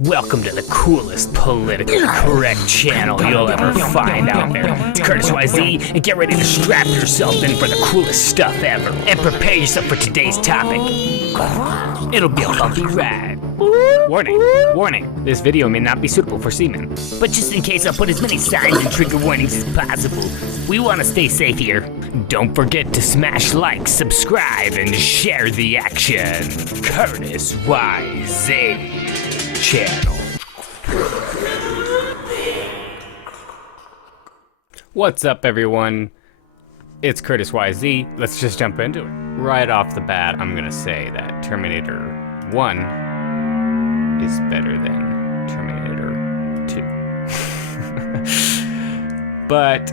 Welcome to the coolest politically correct channel you'll ever find out there. It's Curtis YZ, and get ready to strap yourself in for the coolest stuff ever. And prepare yourself for today's topic. It'll be a bumpy ride. Warning, this video may not be suitable for seamen. But just in case, I'll put as many signs and trigger warnings as possible. We want to stay safe here. Don't forget to smash like, subscribe, and share the action. Curtis YZ channel. What's up, everyone? It's Curtis YZ. Let's just jump into it. Right off the bat, I'm gonna say that Terminator 1 is better than Terminator 2. But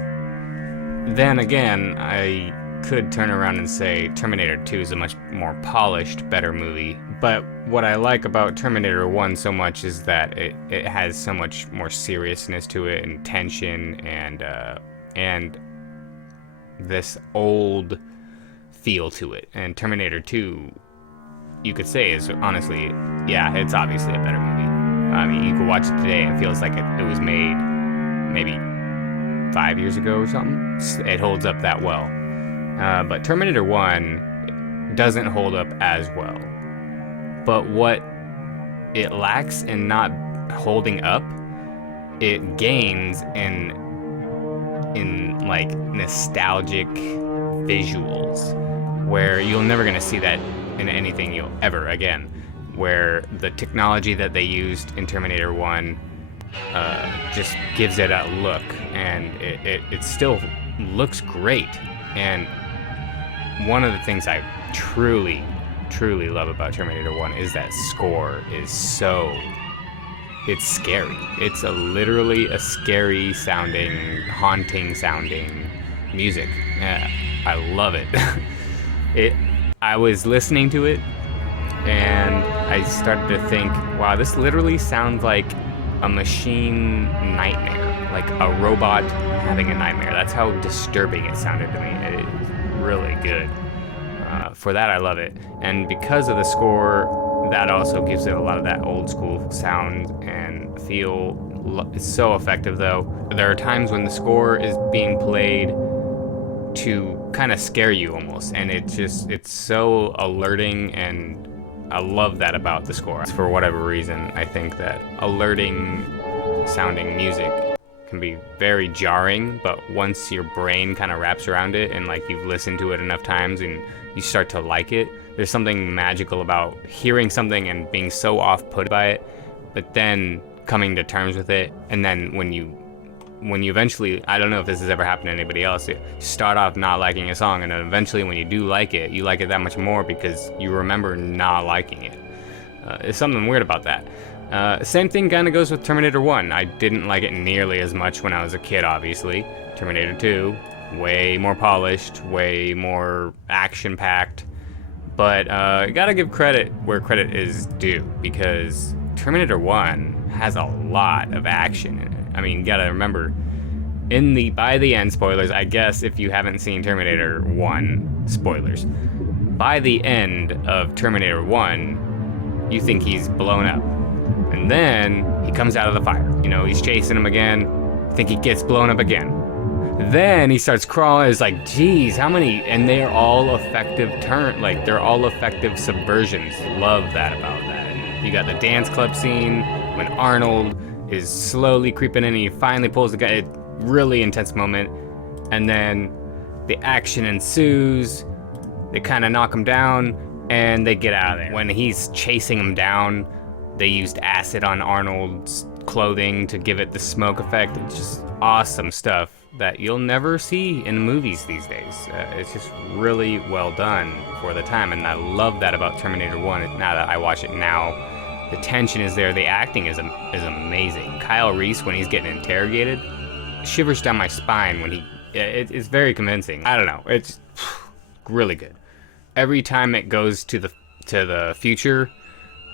then again, I could turn around and say Terminator 2 is a much more polished, better movie. But what I like about Terminator 1 so much is that it has so much more seriousness to it, and tension, and this old feel to it. And Terminator 2, you could say, is honestly, yeah, it's obviously a better movie. I mean, you could watch it today and it feels like it was made maybe 5 years ago or something. It holds up that well. But Terminator 1 doesn't hold up as well. But what it lacks in not holding up, it gains in like nostalgic visuals, where you're never gonna see that in anything you'll ever again. Where the technology that they used in Terminator 1 just gives it a look, and it still looks great. And one of the things I truly love about Terminator 1 is that score is it's scary. It's literally a scary sounding, haunting sounding music. I love it. I was listening to it and I started to think, wow, this literally sounds like a machine nightmare, like a robot having a nightmare. That's how disturbing it sounded to me. It's really good. For that, I love it. And because of the score, that also gives it a lot of that old school sound and feel. It's so effective, though. There are times when the score is being played to kind of scare you almost, and it's so alerting, and I love that about the score. For whatever reason, I think that alerting sounding music can be very jarring, but once your brain kind of wraps around it and like you've listened to it enough times and you start to like it, there's something magical about hearing something and being so off-put by it, but then coming to terms with it. And then when you eventually, I don't know if this has ever happened to anybody else, you start off not liking a song, and then eventually when you do like it, you like it that much more because you remember not liking it. There's something weird about that. Same thing kind of goes with Terminator 1. I didn't like it nearly as much when I was a kid, obviously. Terminator 2, way more polished, way more action-packed. But gotta give credit where credit is due, because Terminator 1 has a lot of action in it. I mean, you gotta remember, by the end, spoilers, I guess if you haven't seen Terminator 1, spoilers. By the end of Terminator 1, you think he's blown up. And then he comes out of the fire. You know, he's chasing him again. Think he gets blown up again. Then he starts crawling. It's like, geez, how many? And they're all effective they're all effective subversions. Love that about that. You got the dance club scene when Arnold is slowly creeping in and he finally pulls the guy. Really intense moment. And then the action ensues. They kind of knock him down and they get out of there. When he's chasing him down, they used acid on Arnold's clothing to give it the smoke effect. It's just awesome stuff that you'll never see in movies these days. It's just really well done for the time, and I love that about Terminator 1. Now that I watch it now, the tension is there, the acting is amazing. Kyle Reese, when he's getting interrogated, shivers down my spine when it's very convincing. I don't know, it's really good. Every time it goes to the future,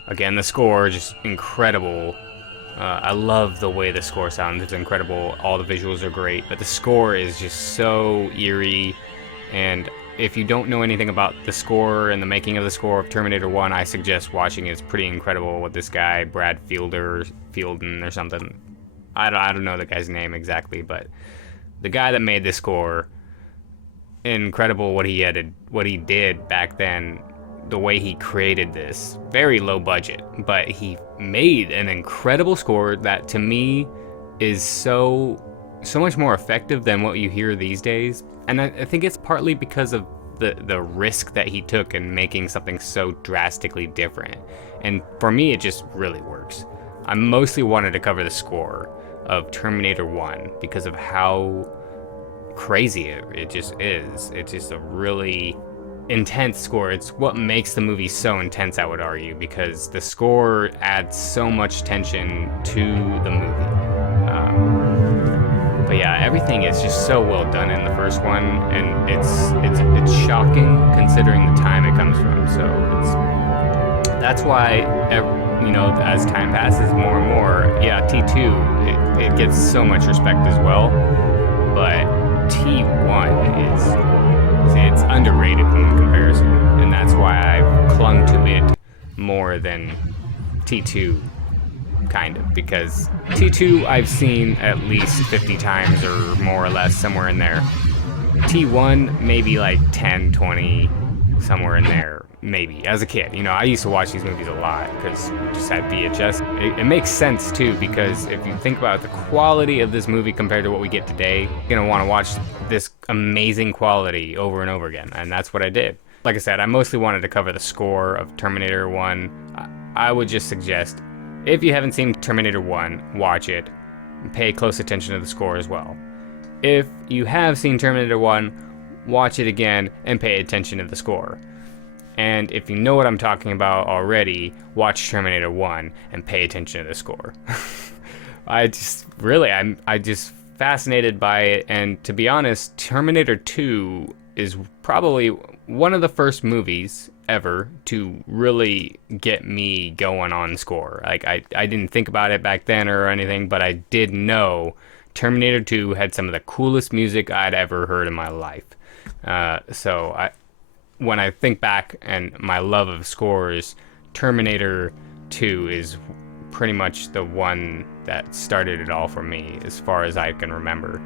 again, the score, just incredible. I love the way the score sounds. It's incredible. All the visuals are great, but the score is just so eerie, and if you don't know anything about the score and the making of the score of Terminator 1, I suggest watching it. It's pretty incredible with this guy, Brad Fielden or something. I don't know the guy's name exactly, but the guy that made this score, incredible what he did back then, the way he created this. Very low budget, but he made an incredible score that to me is so much more effective than what you hear these days. And I think it's partly because of the risk that he took in making something so drastically different. And for me, it just really works. I mostly wanted to cover the score of Terminator 1 because of how crazy it just is. It's just a really intense score. It's what makes the movie so intense, I would argue, because the score adds so much tension to the movie. But yeah, everything is just so well done in the first one, and it's shocking considering the time it comes from. So that's why, as time passes more and more, yeah, T2 it gets so much respect as well, but T1 it's underrated in comparison, and that's why I've clung to it more than T2. Kind of, because T2 I've seen at least 50 times or more or less, somewhere in there. T1 maybe like 10, 20, somewhere in there, maybe. As a kid, I used to watch these movies a lot because we just had VHS. It makes sense too, because if you think about the quality of this movie compared to what we get today, you're gonna want to watch this amazing quality over and over again, and that's what I did. Like I said, I mostly wanted to cover the score of Terminator 1. I would just suggest, if you haven't seen Terminator 1, watch it and pay close attention to the score as well. If you have seen Terminator 1, watch it again and pay attention to the score. And if you know what I'm talking about already, watch Terminator 1 and pay attention to the score. I'm just fascinated by it, and to be honest, Terminator 2 is probably one of the first movies ever to really get me going on score. Like, I didn't think about it back then or anything, but I did know Terminator 2 had some of the coolest music I'd ever heard in my life. When I think back and my love of scores, Terminator 2 is pretty much the one that started it all for me, as far as I can remember.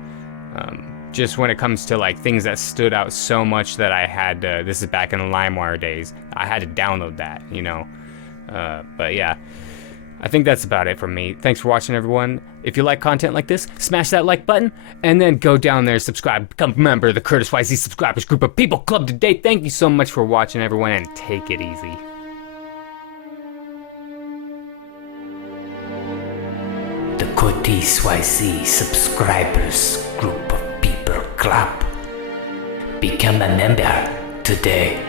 Just when it comes to like things that stood out so much that I had to, this is back in the LimeWire days, I had to download that, but yeah, I think that's about it from me. Thanks for watching, everyone. If you like content like this, smash that like button, and then go down there, subscribe, become a member of the Curtis YZ Subscribers Group of People Club today. Thank you so much for watching, everyone, and take it easy. The Curtis YZ Subscribers Group of People Club. Become a member today.